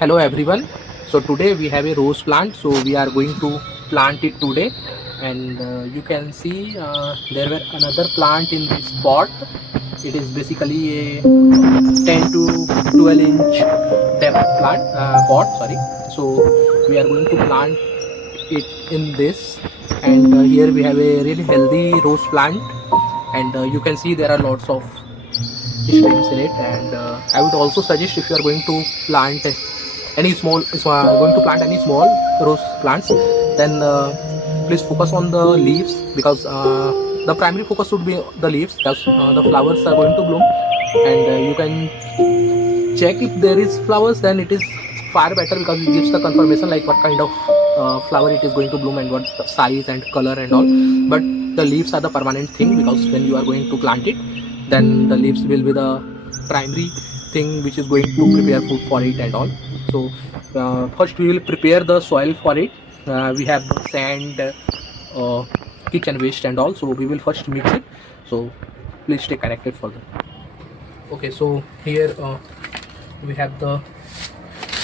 Hello everyone. So today we have a rose plant. So we are going to plant it today, and you can see there were another plant in this pot. It is basically a 10 to 12 inch depth plant pot. Sorry. So we are going to plant it in this, and here we have a really healthy rose plant, and you can see there are lots of stems in it. And I would also suggest, if you are going to plant any small going to plant any small rose plants, then please focus on the leaves, because the primary focus should be the leaves, because the flowers are going to bloom, and you can check if there is flowers, then it is far better, because it gives the confirmation like what kind of flower it is going to bloom and what size and color and all. But the leaves are the permanent thing, because when you are going to plant it, then the leaves will be the primary thing which is going to prepare food for it and all. So first we will prepare the soil for it. We have sand, uh, kitchen waste and all, so we will first mix it. So please stay connected for that. Okay, so here we have the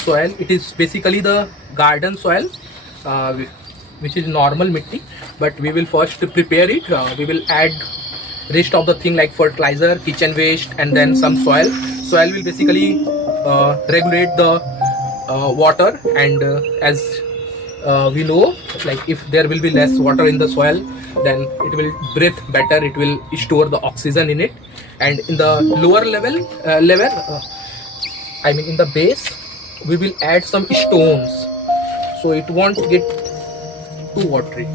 soil. It is basically the garden soil, which is normal mitti, but we will first prepare it. We will add rest of the thing like fertilizer, kitchen waste, and then some soil will basically regulate the water. And as we know, like if there will be less water in the soil, then it will breathe better, it will store the oxygen in it. And in the lower level, I mean in the base, we will add some stones, so it won't get too watery.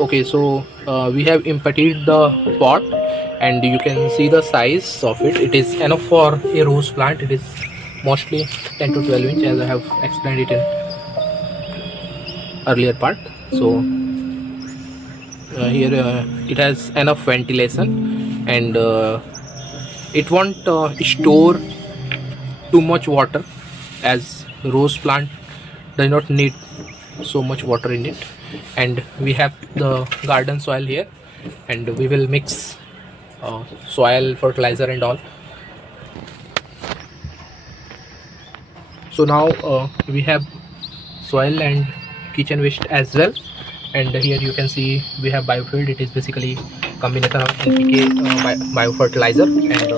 Okay, so we have emptied the pot, and you can see the size of it. It is enough for a rose plant. It is mostly 10 to 12 inch, as I have explained it in earlier part. So here it has enough ventilation, and it won't store too much water, as rose plant does not need so much water in it. And we have the garden soil here, and we will mix soil, fertilizer and all. So now we have soil and kitchen waste as well, and here you can see we have biofield. It is basically combination of NPK biofertilizer, and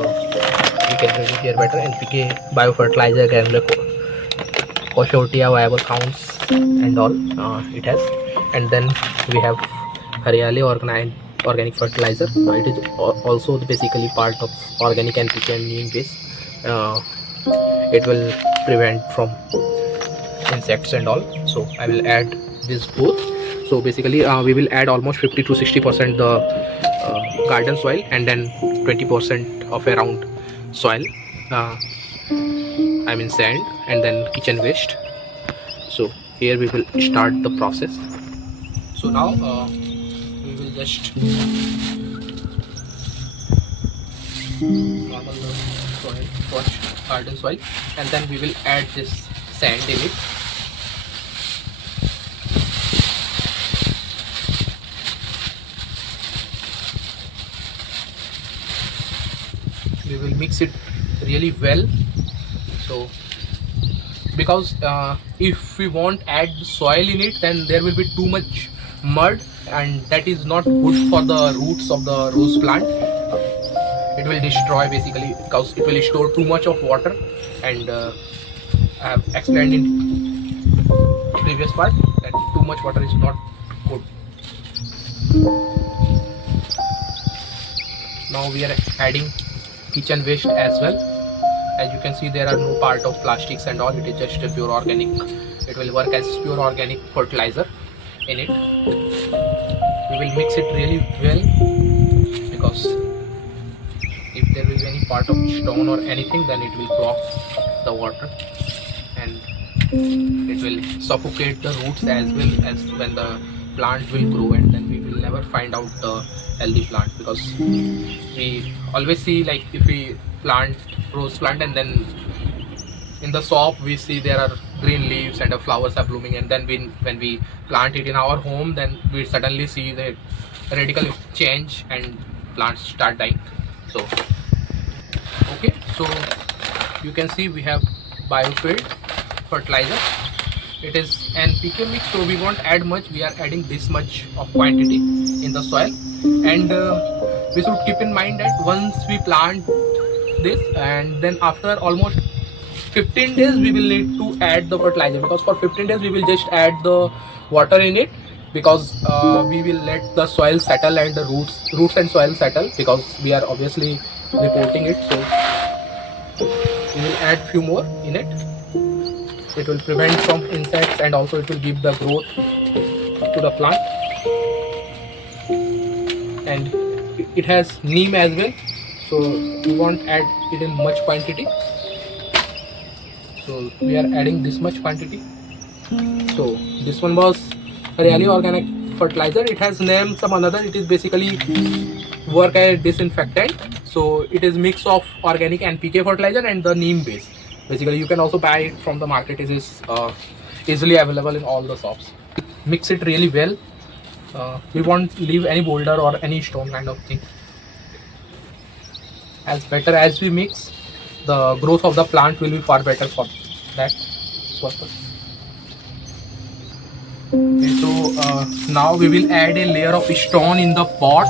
you can see here better NPK biofertilizer, granular Koshiotia, viable counts and all it has. And then we have Haryali organic fertilizer. It is also basically part of organic NPK and neem base. It will prevent from insects and all, so I will add this both. So basically we will add almost 50 to 60% the garden soil, and then 20% of around soil, I mean sand, and then kitchen waste. So here we will start the process. So now we will just normal soil, first garden soil, and then we will add this sand in it. We will mix it really well. So because if we won't add soil in it, then there will be too much mud, and that is not good for the roots of the rose plant. It will destroy basically, because it will store too much of water. And I have explained in previous part that too much water is not good. Now we are adding kitchen waste as well. As you can see, there are no part of plastics and all. It is just a pure organic. It will work as pure organic fertilizer in it. We will mix it really well, because if there will be any part of stone or anything, then it will block the water, and it will suffocate the roots as well as when the plant will grow, and then we will never find out the healthy plant. Because we always see, like if we plant rose plant and then in the shop we see there are green leaves and the flowers are blooming, and then when we plant it in our home, then we suddenly see the radical change and plants start dying. So okay, so you can see we have biofield fertilizer. It is NPK mix, so we won't add much. We are adding this much of quantity in the soil, and we should keep in mind that once we plant this, and then after almost 15 days we will need to add the fertilizer, because for 15 days we will just add the water in it, because we will let the soil settle and the roots and soil settle, because we are obviously reporting it. So we will add few more in it. It will prevent from insects, and also it will give the growth to the plant. And it has neem as well, so we won't add it in much quantity. So we are adding this much quantity. So this one was Haryali organic fertilizer. It has name some another. It is basically work as disinfectant. So it is mix of organic NPK fertilizer and the neem base. Basically you can also buy it from the market. It is easily available in all the shops. Mix it really well. We won't leave any boulder or any stone kind of thing. As better as we mix, the growth of the plant will be far better for that purpose. Okay, so now we will add a layer of stone in the pot.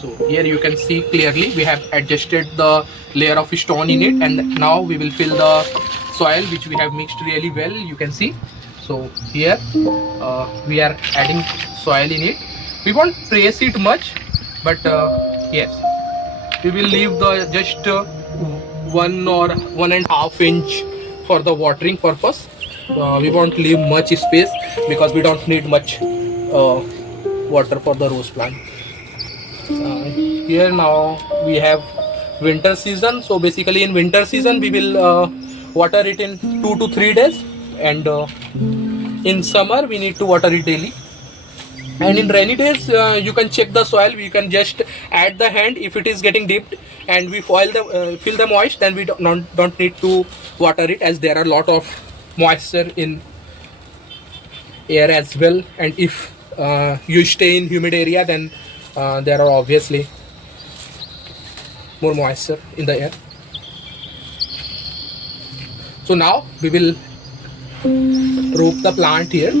So here you can see clearly we have adjusted the layer of stone in it, and now we will fill the soil which we have mixed really well. You can see. So here we are adding soil in it. We won't press it much, but yes, we will leave the just 1 or 1.5 inch for the watering purpose. We won't leave much space because we don't need much water for the rose plant. Here now we have winter season. So basically in winter season we will water it in 2 to 3 days, and in summer we need to water it daily. And in rainy days you can check the soil. You can just add the hand if it is getting dipped, and we fill the moist, then we don't need to water it, as there are a lot of moisture in air as well. And if you stay in humid area, then there are obviously more moisture in the air. So now we will root the plant here.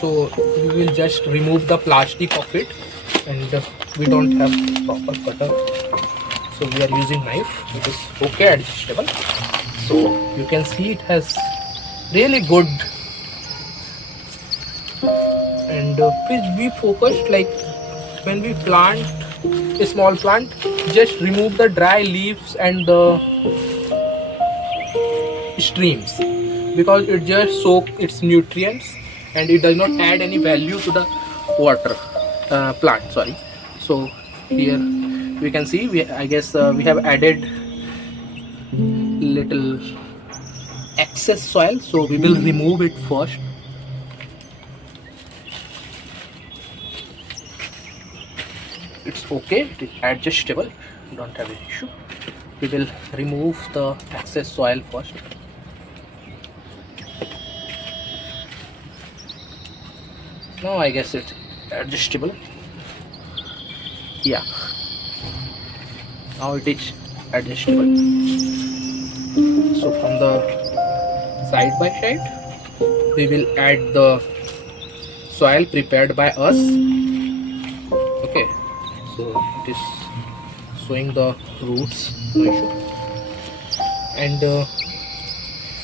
So we will just remove the plastic of it, and we don't have proper cutter, so we are using knife. It is okay, adjustable. So you can see it has really good, and please be focused. Like when we plant a small plant, just remove the dry leaves and the streams, because it just soaks its nutrients and it does not add any value to the water plant. Sorry. So here we can see I guess we have added little excess soil, so we will remove it first. It's okay, it is adjustable, don't have an issue. We will remove the excess soil first. Now I guess it's adjustable. Yeah, now it is adjustable. So from the side by side we will add the soil prepared by us. Okay, so it is showing the roots, no issue. And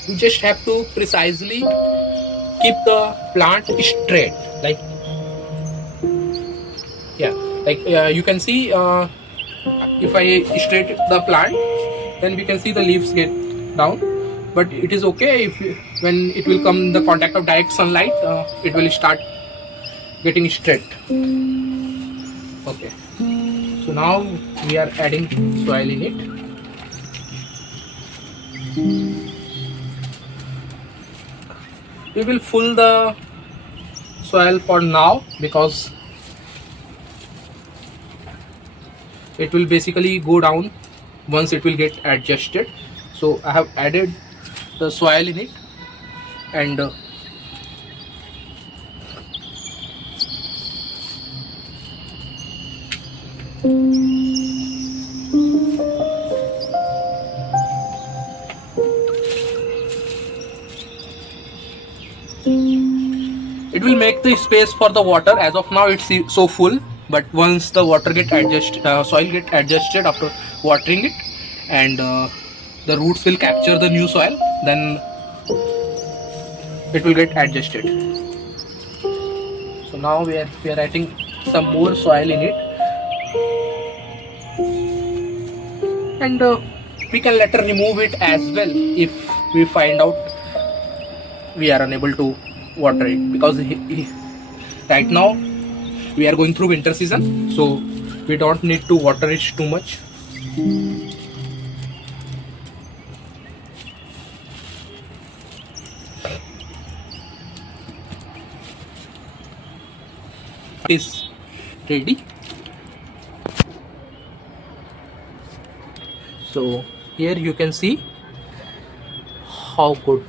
you just have to precisely keep the plant straight, like yeah, like you can see if I straight the plant, then we can see the leaves get down. But it is okay if when it will come in the contact of direct sunlight, it will start getting straight. Okay, so now we are adding soil in it. We will fill the soil for now, because it will basically go down once it will get adjusted. So I have added the soil in it, and it will make the space for the water. As of now it's so full, but once the water get adjusted, soil get adjusted after watering it, and the roots will capture the new soil, then it will get adjusted. So now we are adding some more soil in it, and we can later remove it as well if we find out we are unable to water it, because right now we are going through winter season, so we don't need to water it too much. It is ready. So here you can see how good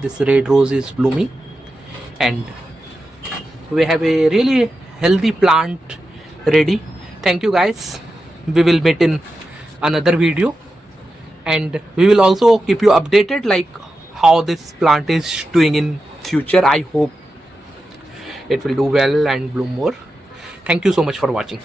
this red rose is blooming, and we have a really healthy plant ready. Thank you guys. We will meet in another video, and we will also keep you updated like how this plant is doing in future. I hope it will do well and bloom more. Thank you so much for watching.